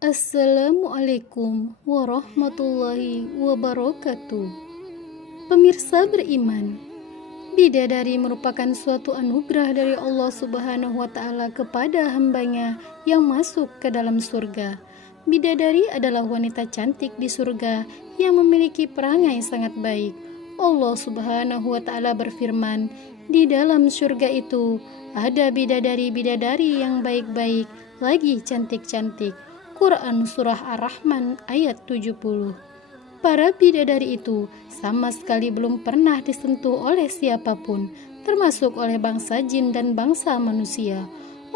Assalamualaikum warahmatullahi wabarakatuh. Pemirsa beriman, bidadari merupakan suatu anugerah dari Allah Subhanahu wa Ta'ala kepada hambanya yang masuk ke dalam surga. Bidadari adalah wanita cantik di surga yang memiliki perangai sangat baik. Allah Subhanahu wa Ta'ala berfirman, di dalam surga itu ada bidadari-bidadari yang baik-baik, lagi cantik-cantik. Quran Surah Ar-Rahman ayat 70. Para bidadari itu sama sekali belum pernah disentuh oleh siapapun, termasuk oleh bangsa jin dan bangsa manusia.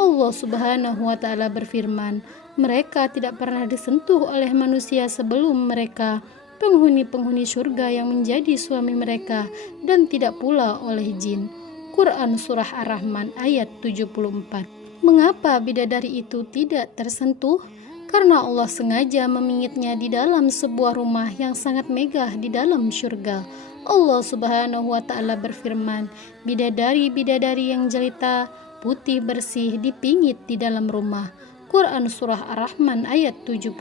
Allah Subhanahu wa Ta'ala berfirman, mereka tidak pernah disentuh oleh manusia sebelum mereka, penghuni-penghuni surga yang menjadi suami mereka, dan tidak pula oleh jin. Quran Surah Ar-Rahman ayat 74. Mengapa bidadari itu tidak tersentuh? Karena Allah sengaja memingitnya di dalam sebuah rumah yang sangat megah di dalam surga. Allah Subhanahu wa Ta'ala berfirman, bidadari-bidadari yang jelita, putih bersih dipingit di dalam rumah. Quran Surah Ar-Rahman ayat 72.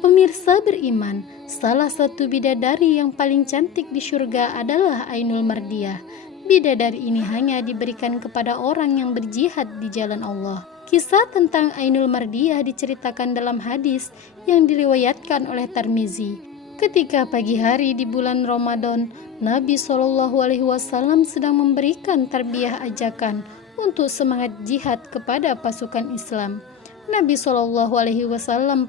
Pemirsa beriman, salah satu bidadari yang paling cantik di surga adalah Ainul Mardiyah. Bidadari ini hanya diberikan kepada orang yang berjihad di jalan Allah. Kisah tentang Ainul Mardiyah diceritakan dalam hadis yang diriwayatkan oleh Tirmizi. Ketika pagi hari di bulan Ramadan, Nabi SAW sedang memberikan tarbiyah ajakan untuk semangat jihad kepada pasukan Islam. Nabi SAW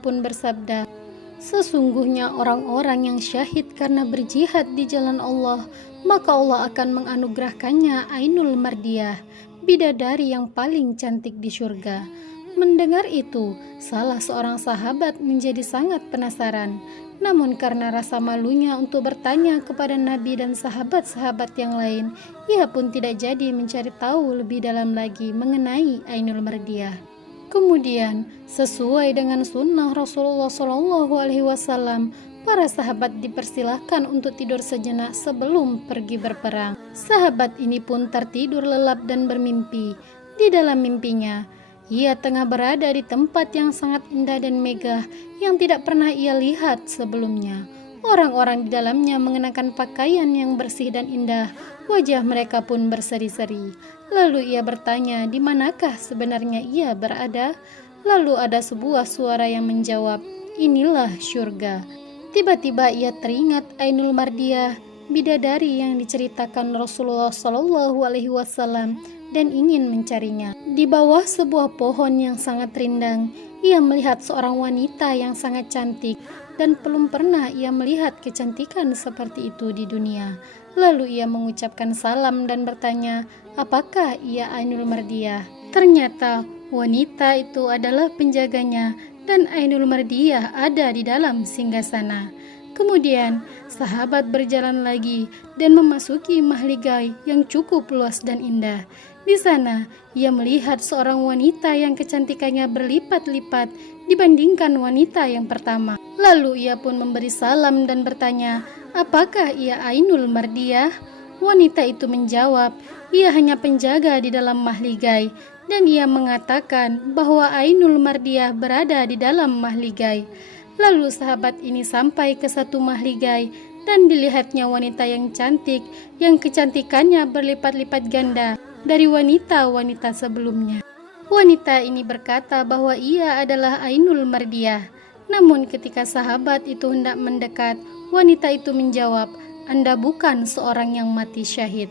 pun bersabda, sesungguhnya orang-orang yang syahid karena berjihad di jalan Allah, maka Allah akan menganugerahkannya Ainul Mardiyah, bidadari yang paling cantik di surga. Mendengar itu, salah seorang sahabat menjadi sangat penasaran. Namun karena rasa malunya untuk bertanya kepada Nabi dan sahabat-sahabat yang lain, ia pun tidak jadi mencari tahu lebih dalam lagi mengenai Ainul Mardiyah. Kemudian, sesuai dengan sunnah Rasulullah SAW, para sahabat dipersilahkan untuk tidur sejenak sebelum pergi berperang. Sahabat ini pun tertidur lelap dan bermimpi. Di dalam mimpinya, ia tengah berada di tempat yang sangat indah dan megah yang tidak pernah ia lihat sebelumnya. Orang-orang di dalamnya mengenakan pakaian yang bersih dan indah. Wajah mereka pun berseri-seri. Lalu ia bertanya, di manakah sebenarnya ia berada? Lalu ada sebuah suara yang menjawab, inilah surga. Tiba-tiba ia teringat Ainul Mardiyah, bidadari yang diceritakan Rasulullah SAW, dan ingin mencarinya. Di bawah sebuah pohon yang sangat rindang, ia melihat seorang wanita yang sangat cantik, dan belum pernah ia melihat kecantikan seperti itu di dunia. Lalu ia mengucapkan salam dan bertanya, apakah ia Ainul Mardiyah? Ternyata wanita itu adalah penjaganya, dan Ainul Mardiyah ada di dalam singgasana. Kemudian sahabat berjalan lagi dan memasuki mahligai yang cukup luas dan indah. Di sana ia melihat seorang wanita yang kecantikannya berlipat-lipat dibandingkan wanita yang pertama. Lalu ia pun memberi salam dan bertanya, apakah ia Ainul Mardiyah? Wanita itu menjawab, ia hanya penjaga di dalam mahligai. Dan ia mengatakan bahwa Ainul Mardiyah berada di dalam mahligai. Lalu sahabat ini sampai ke satu mahligai dan dilihatnya wanita yang cantik, yang kecantikannya berlipat-lipat ganda dari wanita-wanita sebelumnya. Wanita ini berkata bahwa ia adalah Ainul Mardiyah. Namun ketika sahabat itu hendak mendekat, wanita itu menjawab, Anda bukan seorang yang mati syahid.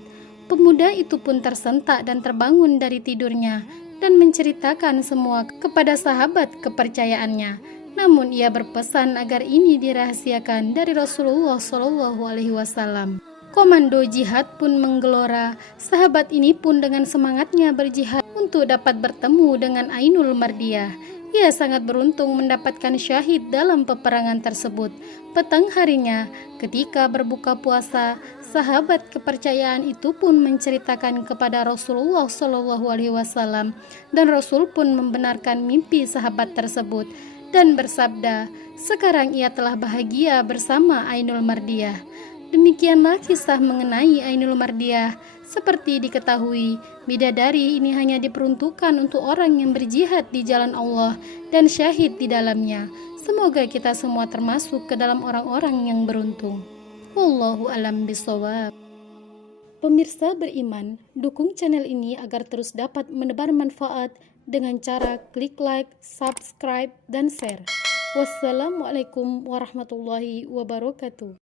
Pemuda itu pun tersentak dan terbangun dari tidurnya dan menceritakan semua kepada sahabat kepercayaannya. Namun ia berpesan agar ini dirahasiakan dari Rasulullah SAW. Komando jihad pun menggelora. Sahabat ini pun dengan semangatnya berjihad untuk dapat bertemu dengan Ainul Mardiyah. Ia sangat beruntung mendapatkan syahid dalam peperangan tersebut. Petang harinya, ketika berbuka puasa, sahabat kepercayaan itu pun menceritakan kepada Rasulullah SAW, dan Rasul pun membenarkan mimpi sahabat tersebut dan bersabda, sekarang ia telah bahagia bersama Ainul Mardiyah. Demikianlah kisah mengenai Ainul Mardiah. Seperti diketahui, bidadari ini hanya diperuntukkan untuk orang yang berjihad di jalan Allah dan syahid di dalamnya. Semoga kita semua termasuk ke dalam orang-orang yang beruntung. Wallahu alam bishawab. Pemirsa beriman, dukung channel ini agar terus dapat menebar manfaat dengan cara klik like, subscribe, dan share. Wassalamualaikum warahmatullahi wabarakatuh.